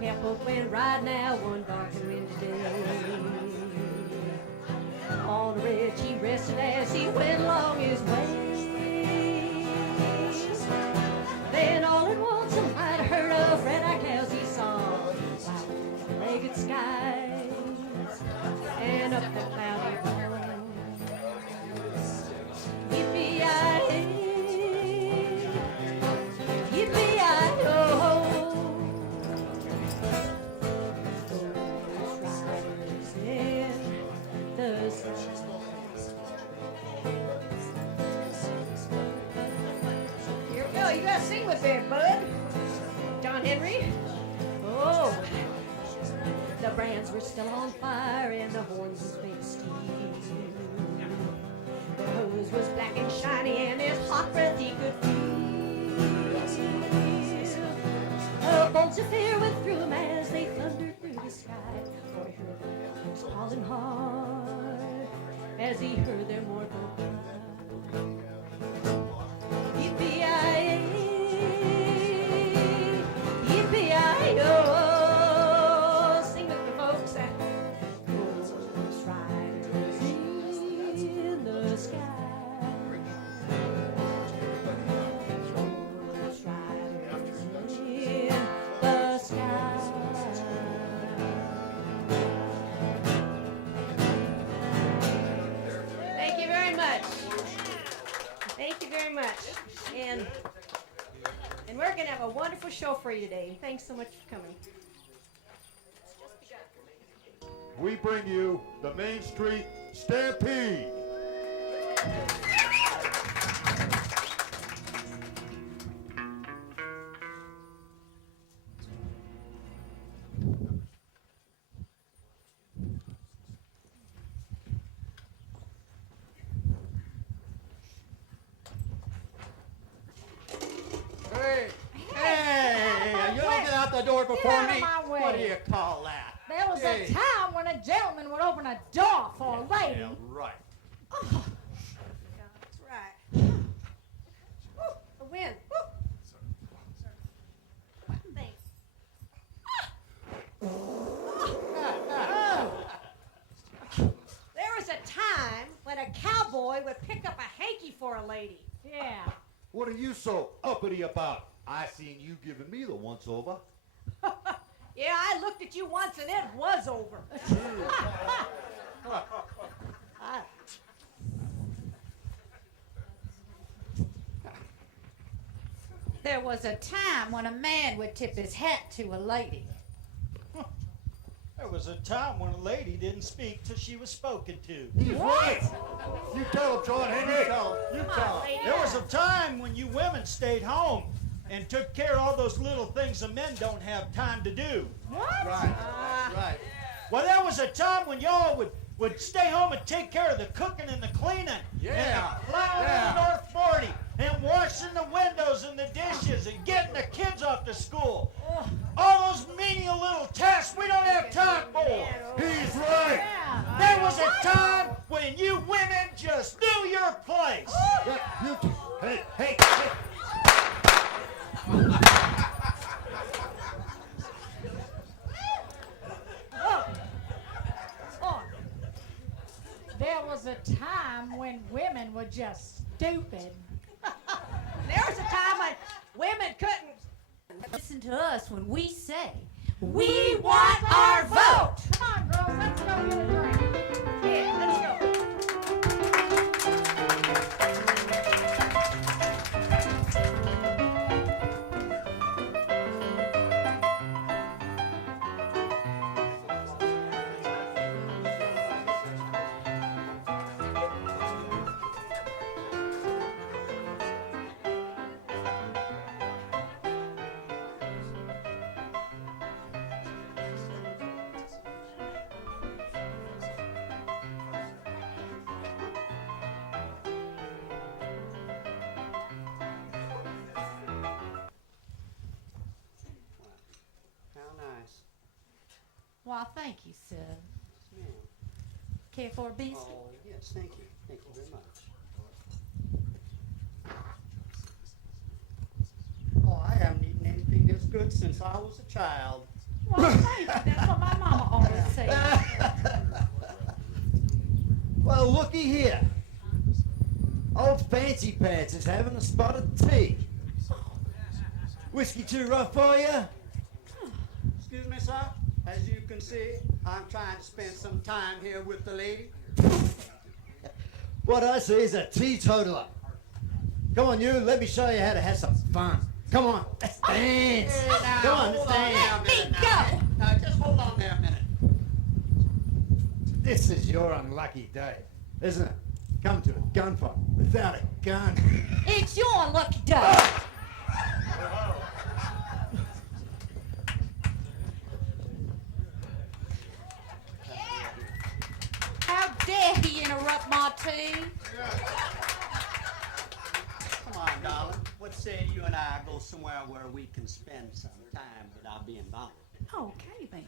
kept both went riding out one dark and windy day. On a ridge he rested as he went along his way. Then all at once a mighty herd of red-eyed cows he saw, white-legged skies, and up the cloudy road. Yippee-yi-hey, yippee-yi-ho. Those riders in the sky. Here we go. You gotta sing with me, bud. John Henry. Oh, the brands were still on fire and the horns was made of steel. The hose was black and shiny and his hot breath he could feel. A bolt of fear went through him as they thundered through the sky. For he heard the was calling hard as he heard their mournful cry. Yippee-yi-hey, yippee-yi-oh. Sing with me, folks. Ghost riders in the sky. Ghost riders in the sky. Thank you very much. Thank you very much. And we're going to have a wonderful show for you today. Thanks so much for coming. We bring you the Main Street Stampede. Hey, you don't get out the door before out of me. my way. What do you call that? There was Hey. a time when a gentleman would open a door for a lady. Yeah, right. That's right. Woo, the wind. Woo. Thanks. There was a time when a cowboy would pick up a hanky for a lady. Yeah. What are you so uppity about? I seen you giving me the once over. Yeah, I looked at you once and it was over. There was a time when a man would tip his hat to a lady. There was a time when a lady didn't speak till she was spoken to. He's right. You tell him, John Henry. You tell him. There was a time when you women stayed home and took care of all those little things the men don't have time to do. What? Right. Right. Well, there was a time when y'all would stay home and take care of the cooking and the cleaning. Yeah. And the plowing in the North 40 and washing the windows and the dishes and getting the kids off to school. All those menial little tasks we don't have time for. He's right. Yeah. There was a time when you women just knew your place. Hey, hey, hey. There was a time when women were just stupid. There was a time when women couldn't listen to us when we say, we want our vote. Come on, girls, let's go get a drink. Yeah, let's go. Well, thank you, sir. Care for a biscuit? Oh, yes, thank you. Thank you very much. Oh, I haven't eaten anything this good since I was a child. Well, thank you. That's what my mama always said. Well, looky here. Old Fancy Pants is having a spot of tea. Whiskey too rough for you? Excuse me, sir. As you can see, I'm trying to spend some time here with the lady. What I see is a teetotaler. Come on, you. Let me show you how to have some fun. Come on. Let's dance. Come on, let's dance. Let me go. Now, just hold on there a minute. This is your unlucky day, isn't it? Come to a gunfight without a gun. It's your lucky day. How dare he interrupt my tea? Come on, darling. What say you and I go somewhere where we can spend some time without being bothered? Okay, then.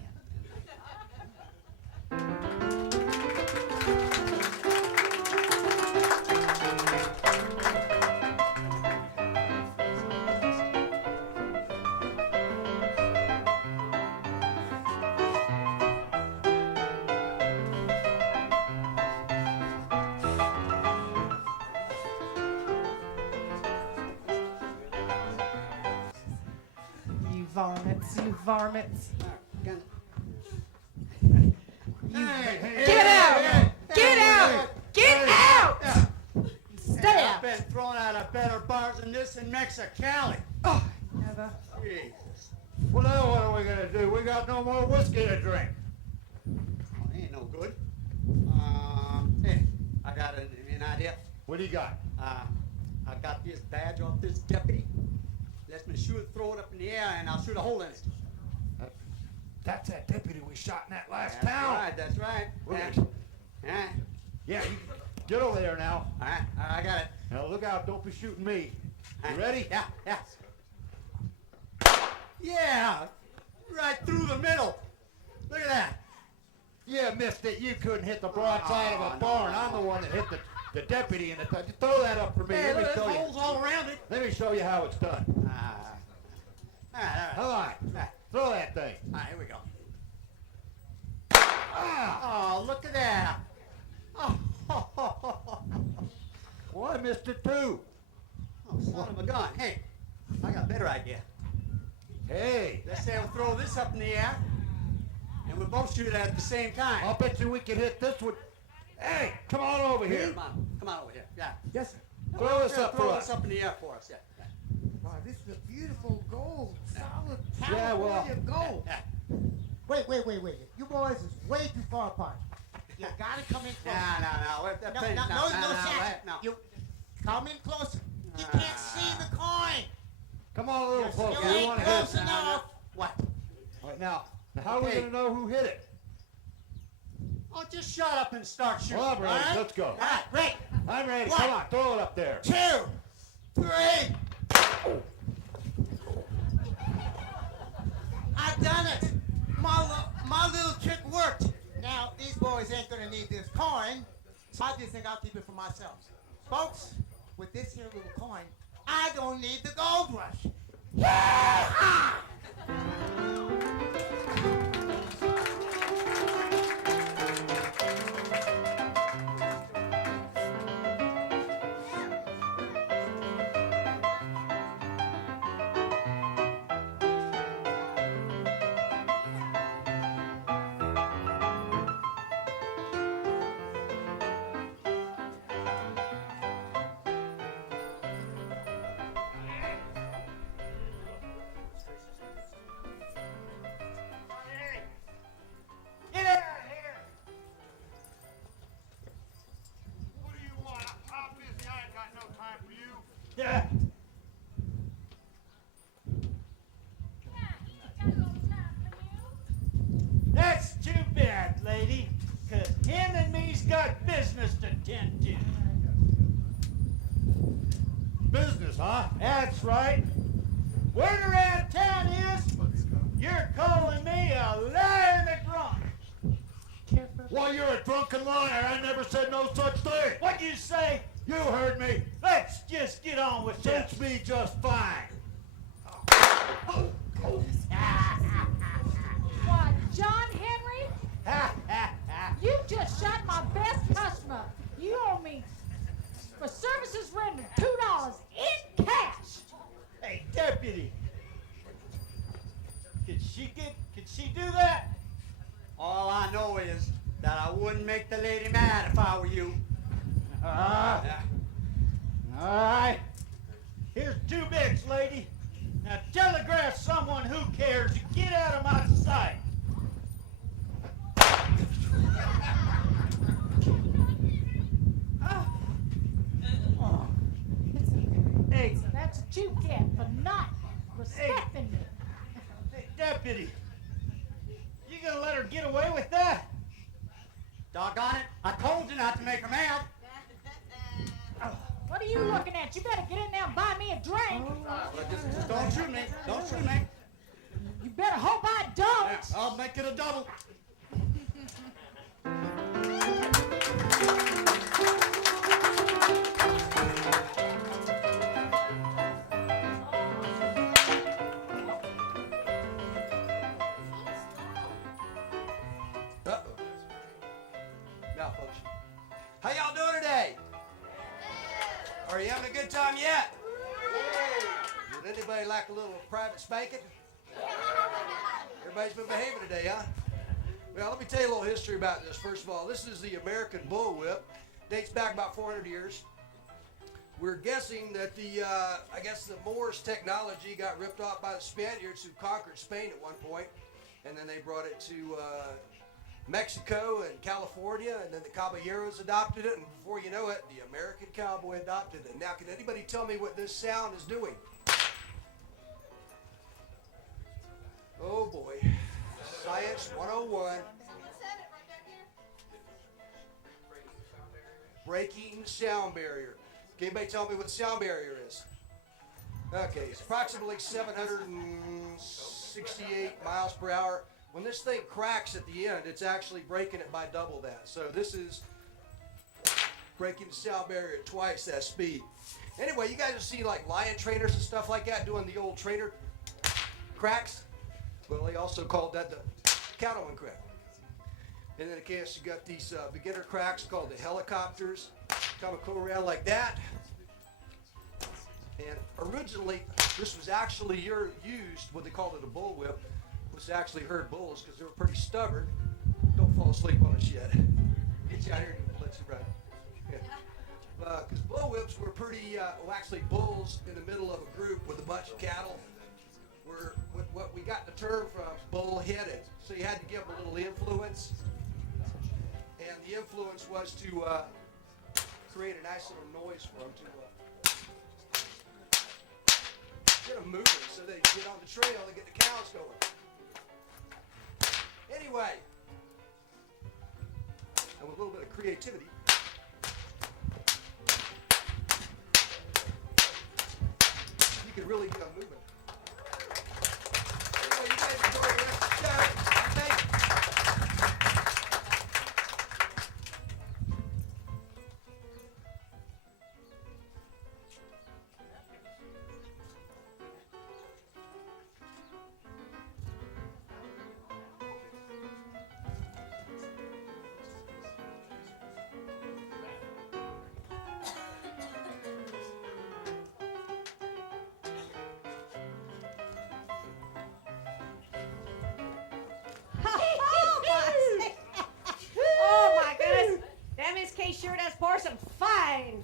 You varmints, you varmints. Gun- Get out! Get out! Get out! Stay I've out! been thrown out of better bars than this in Mexicali. Never. Jesus. Well, now what are we going to do? We got no more whiskey to drink. Oh, ain't no good. Hey, I got an idea. What do you got? I got this badge off this deputy. Let me shoot, throw it up in the air, and I'll shoot a hole in it. That's that deputy we shot in that last That's town. right, that's right. We're Yeah. gonna- Yeah. Yeah, you get over there now. All right, I got it. Now look out, don't be shooting me. You ready? Yeah, yeah. Yeah, right through the middle. Look at that. Yeah, missed it. You couldn't hit the broadside of a no, barn. no. I'm the one that hit the deputy in the throw that up for me. Hey, Let me look, show there's you. holes all around it. Let me show you how it's done. All right. Come on. Throw that thing. All right, here we go. Ah! Oh, look at that. Oh, Well, I missed it too. son of a gun. Hey, I got a better idea. Hey, Let's say we'll throw this up in the air, and we'll both shoot it at the same time. I'll bet you we can hit this one. Hey, come on over here. Come on over here. Yeah. Yes, sir. Throw this up for Throw us. this up in the air for us. Yeah. Yeah. Wow, this is a beautiful gold, solid Yeah, well- California gold. Yeah. Wait. You boys is way too far apart. You gotta come in closer. No. That No, thing- Saxon. no. You come in closer. You can't see the coin. Come on a little You're closer. still We ain't want to hit close it. enough. What? All right, now how are we Okay. going to know who hit it? Oh, just shut up and start shooting. Well, I'm ready. all right? Let's go. All right, ready. I'm ready. One. Come on, throw it up there. 2, 3. I done it. My little trick worked. Now, these boys ain't gonna need this coin, so I just think I'll keep it for myself. Folks, with this here little coin, I don't need the gold rush. Yeah! Get out of here! What do you want? Obviously, I ain't got no time for you. Yeah. That's too bad, lady, 'cause him and me's got business to tend to. Business, huh? That's right. Word around town is you're calling me a liar and a drunk. Well, you're a drunken liar. I never said no such thing. What'd you say? You heard me. Let's just get on with this. Suits me just fine. John Henry? You just shot my best customer. You owe me for services rendered $2 in cash. Hey, deputy. Could she do that? All I know is that I wouldn't make the lady mad if I were you. All right. Here's 2 bits, lady. Now telegraph someone who cares to get out of my sight. Hey, That's what you get for not respecting me. hey, deputy. You gonna let her get away with that? Doggone it, I told you not to make her mad. What are you looking at? You better get in there and buy me a drink. Well, just don't shoot me. Don't shoot me. You better hope I don't. Yeah, I'll make it a double. Uh-oh. Malfunction. How y'all doing today? Are you having a good time yet? Would anybody like a little private spanking? Everybody's been behaving today, huh? Well, let me tell you a little history about this. First of all, this is the American bullwhip. Dates back about 400 years. We're guessing that I guess the Moors technology got ripped off by the Spaniards who conquered Spain at one point, and then they brought it to Mexico and California, and then the Caballeros adopted it, and before you know it, the American cowboy adopted it. Now, can anybody tell me what this sound is doing? Oh boy. Science 101. Breaking sound barrier. Can anybody tell me what the sound barrier is? Okay, it's approximately 768 miles per hour. When this thing cracks at the end, it's actually breaking it by double that. So this is breaking the sound barrier at twice that speed. Anyway, you guys have seen like lion trainers and stuff like that doing the old trainer cracks. Well, they also called that the cattleman crack. And then, of course, you got these beginner cracks called the helicopters. Kind of go around like that. And originally, this was actually used, what they called it a bullwhip, was actually herd bulls because they were pretty stubborn. Don't fall asleep on us yet. Get you out here and let you run. Because bullwhips were pretty, actually bulls in the middle of a group with a bunch of cattle. Were what we got the term from bull-headed. So you had to give them a little influence. And the influence was to create a nice little noise for them to get them moving so they get on the trail and get the cows going. Anyway, and with a little bit of creativity, you can really get them moving. Anyway, you guys enjoy the rest of the show. Thank you. Oh my goodness. That Miss K sure does pour some fine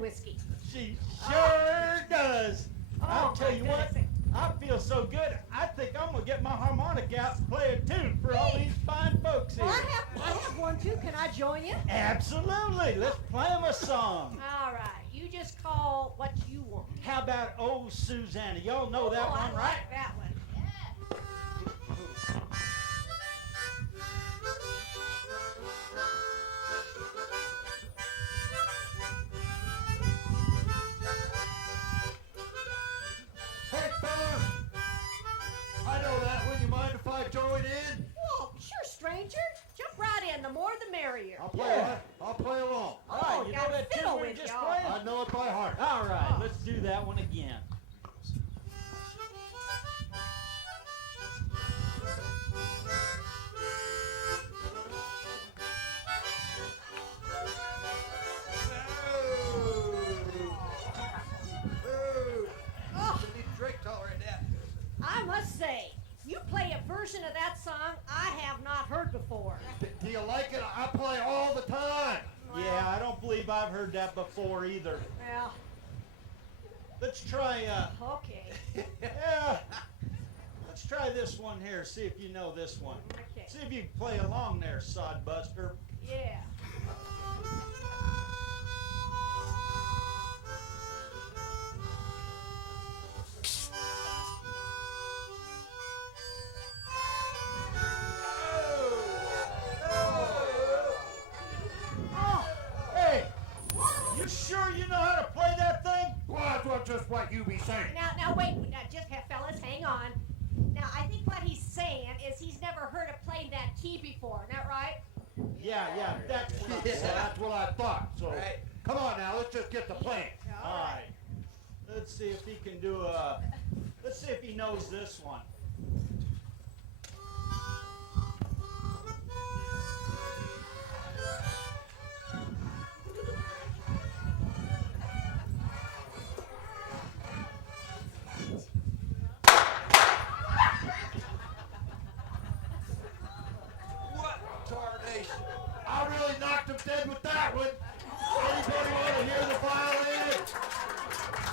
whiskey. She sure does. Oh, I'll tell my you what, goodness. I feel so good. I think I'm gonna get my harmonica out and play a tune for all these fine folks here. Well, I have one too. Can I join you? Absolutely. Let's play them a song. All right. You just call what you want. How about Old Susanna? Y'all know that Oh, I one, right? like that one. Hey, fellas! I know that one. You mind if I join in? Well, sure, stranger. Jump right in. The more the merrier. I'll play. Yeah. I'll play along. All right, Oh, you got know a that fiddle tune we with just y'all. played? I know it by heart. All right, let's do that one again. you like it? I play all the time. Yeah, I don't believe I've heard that before either. Well, Let's try, okay. yeah. Let's try this one here, see if you know this one. Okay. See if you can play along there, Sodbuster. Yeah. Hey, you sure you know how to play that thing? Well, that's just what you be saying. Now wait, now just fellas, hang on. Now I think what he's saying is he's never heard of playing that key before. Isn't that right? Yeah, that's what I'm Well, saying. that's what I thought. So, Right. come on now, let's just get to playing. All right. Let's see if he can do let's see if he knows this one. What tarnation? I really knocked him dead with that one. Anybody want to hear the violin?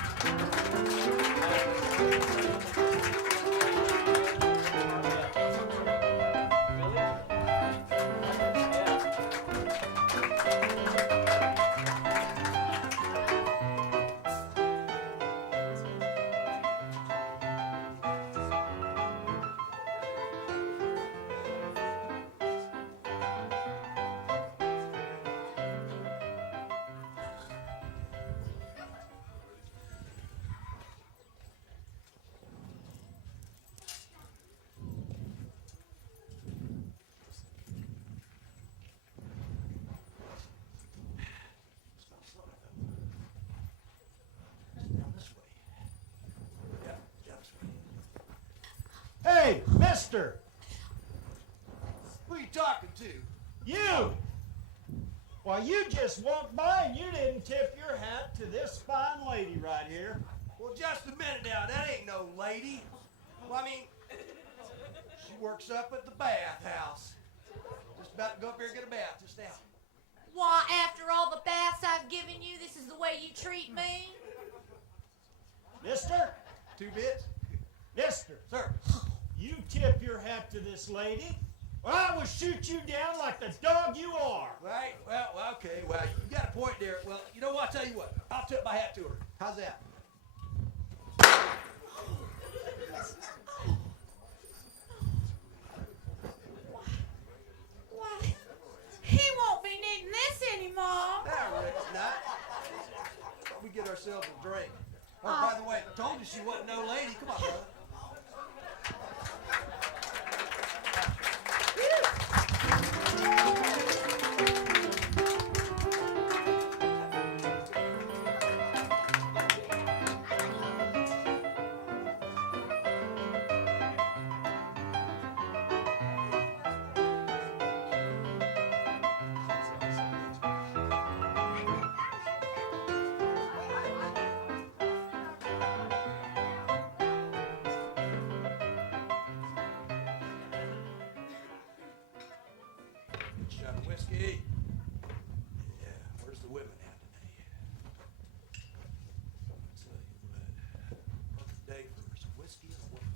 Down this way. Yeah, down this way. Hey, mister! Who are you talking to? You! Why, you just walked by and you didn't tip your hat to this fine lady right here. Well, just a minute now. That ain't no lady. Well, I mean, she works up at the bathhouse. Just about to go up here and get a bath just now. Why, after all the baths I've given you, this is the way you treat me? Mister? 2 bits? Mister, Sir. you tip your hat to this lady, or I will shoot you down like the dog you are. Right? Well, okay. Well, you got a point there. Well, you know what? I'll tell you what. I'll tip my hat to her. How's that? Why, he won't be needing this anymore. Now, Rick's not. We get ourselves a drink. Oh, by the way, I told you she wasn't no lady. Come on, brother. Shot of whiskey. Yeah, where's the women at today? I'll tell you what. Perfect day for some whiskey and a woman.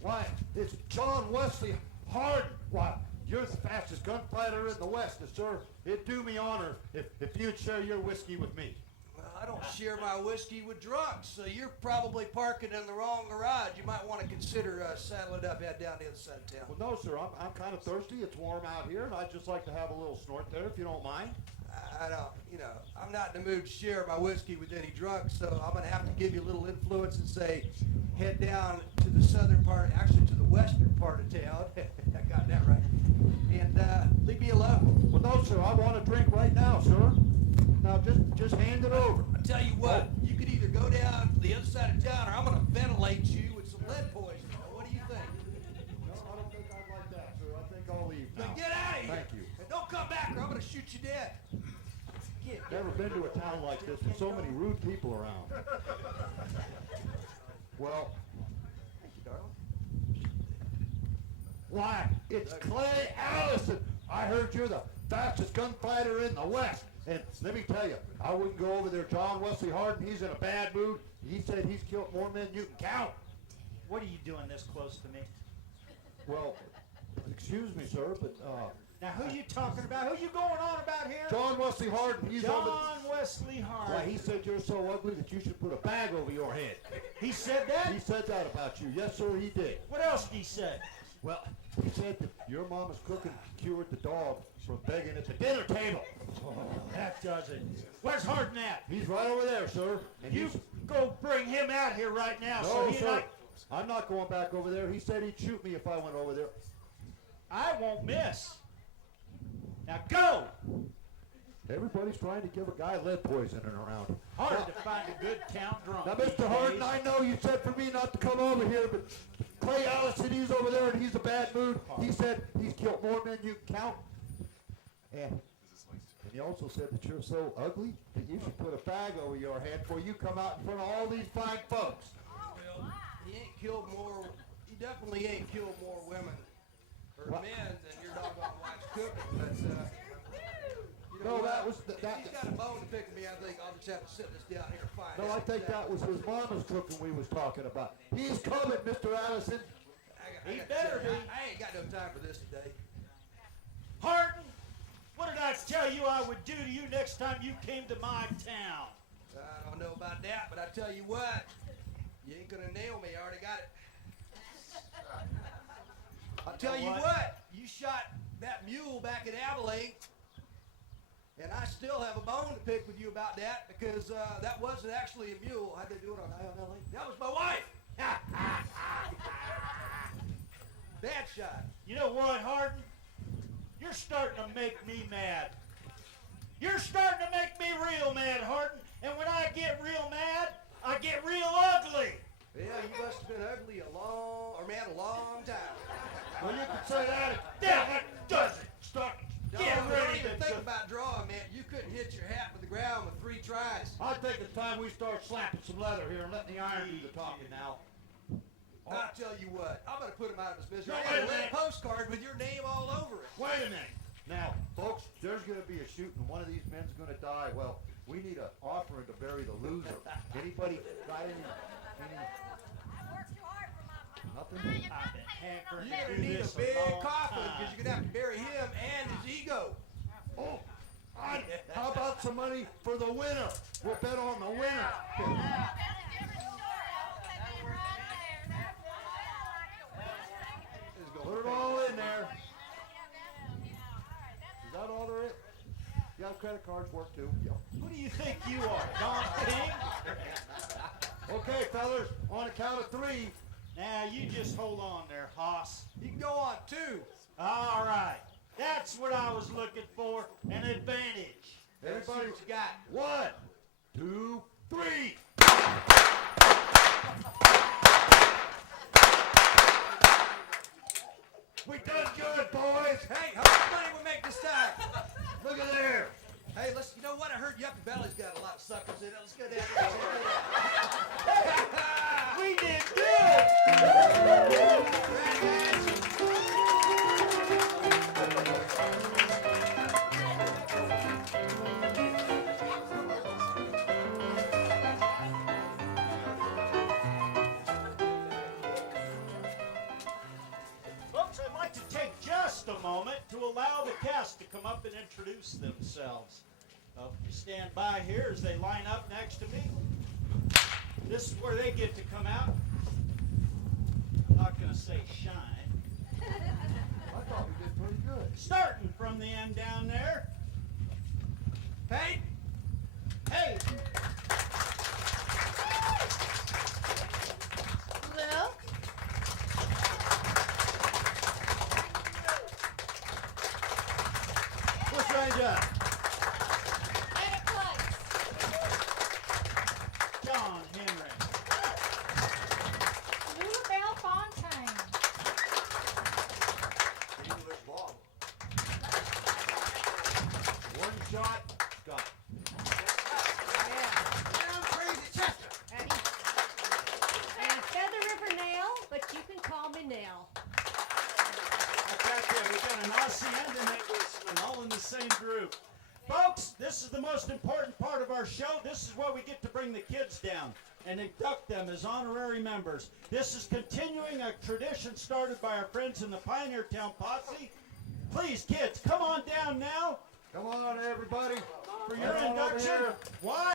Why, it's John Wesley Harden. Why, you're the fastest gunfighter in the West, sir. It'd do me honor if you'd share your whiskey with me. Well, I don't share my whiskey with drunks, so you're probably parking in the wrong garage. You might want to consider saddling up, head down the other side of town. Well, no, sir. I'm kind of thirsty. It's warm out here, and I'd just like to have a little snort there, if you don't mind. I don't, I'm not in the mood to share my whiskey with any drunks, so I'm going to have to give you a little influence and say, head down to the southern part, actually to the western part of town. I got that right. And leave me alone. Well, no, sir. I want a drink right now, sir. Now, just hand it over. I tell you what, you could either go down to the other side of town, or I'm going to ventilate you with some lead poisoning. What do you think? No, I don't think I'd like that, sir. I think I'll leave now. Then get out of here. Thank you. And don't come back, or I'm going to shoot you dead. Never been to a town like this with so many rude people around. Well, Thank you, darling. Why, it's Clay Allison. I heard you're the fastest gunfighter in the West. And let me tell you, I wouldn't go over there. John Wesley Harden, he's in a bad mood. He said he's killed more men than you can count. What are you doing this close to me? Well, excuse me, sir, but, Now, who you talking about? Who you going on about here? John Wesley Harden, he's over... John Wesley Harden. Why, he said you're so ugly that you should put a bag over your head. He said that? He said that about you. Yes, sir, he did. What else did he say? Well, he said that your mama's cooking cured the dog from begging at the dinner table. Oh, that does it. Where's Harden at? He's right over there, sir. And You go bring him out here right now. No, so he sir. and I'm not going back over there. He said he'd shoot me if I went over there. I won't miss. Now go! Everybody's trying to give a guy lead poisoning around. Hard to find a good town drunk. Now, these Mr. Harden, days. I know you said for me not to come over here, but Clay Allison, he's over there and he's in a bad mood. He said he's killed more men than you can count. And he also said that you're so ugly that you should put a bag over your head before you come out in front of all these fine folks. Well, he ain't killed more. He definitely ain't killed more women or What? men than your doggone wife's cooking. But you know No, what? that was If he's got a bone to pick with me, I think I'll just have to sit this down here and find No, out. I think that was his mama's cooking we was talking about. He's coming, Mr. Allison. He better be. I ain't got no time for this today. Harden, what did I tell you I would do to you next time you came to my town? I don't know about that, but I tell you what, you ain't gonna nail me. I already got it. I'll tell you what, you shot that mule back in Abilene, and I still have a bone to pick with you about that because that wasn't actually a mule. How'd they do it on ILLA? That was my wife. Bad shot. You know what, Harden? You're starting to make me mad. You're starting to make me real mad, Harden. And when I get real mad, I get real ugly. Yeah, you must have been ugly a long time. Well, you can say that. Damn it, does it? Start. Get Don't ready even to think about drawing, man. You couldn't hit your hat with the ground with 3 tries. I think it's time we start slapping some leather here and letting the iron do the talking now. I'll tell you what, I'm going to put him out of his misery. No, I wait got a a minute. postcard with your name all over it. Wait a minute. Now, folks, there's going to be a shooting. One of these men's going to die. Well, we need an offering to bury the loser. Anybody got any nothing? I've been hankering You're to going do to need a this big long coffin time. because you're going to have to bury him and his ego. Oh, how about some money for the winner? We'll bet on the winner. Put it all in there. Is that all there is? You got credit cards work too? Yeah. Who do you think you are, Don King? Okay, fellas, on a count of 3. Now, you just hold on there, Hoss. You can go on 2. All right. That's what I was looking for, an advantage. Let's see Everybody, what you got. 1, 2, 3. We done good, boys. Hey, how much money we make this time? Look at there. Hey, you know what? I heard Yucca Valley's got a lot of suckers in it. Let's go down there. We did good. Folks, I'd like to take just a moment to allow the cast to come up and introduce themselves. If you stand by here as they line up next to me, this is where they get to come out. I'm not going to say shine. I thought we did pretty good. Starting from the end down there. Hey, Hey, Luke? Push range up. Edit place. John Henry. Louisville Fontaine. English Bob. 1 shot, Scott. I'm crazy Chester. And Feather River Nail, but you can call me Nail. all in the same group. Folks, this is the most important part of our show. This is where we get to bring the kids down and induct them as honorary members. This is continuing a tradition started by our friends in the Pioneertown Posse. Please, kids, come on down now Come on, everybody. for your Come on over induction. here. Why?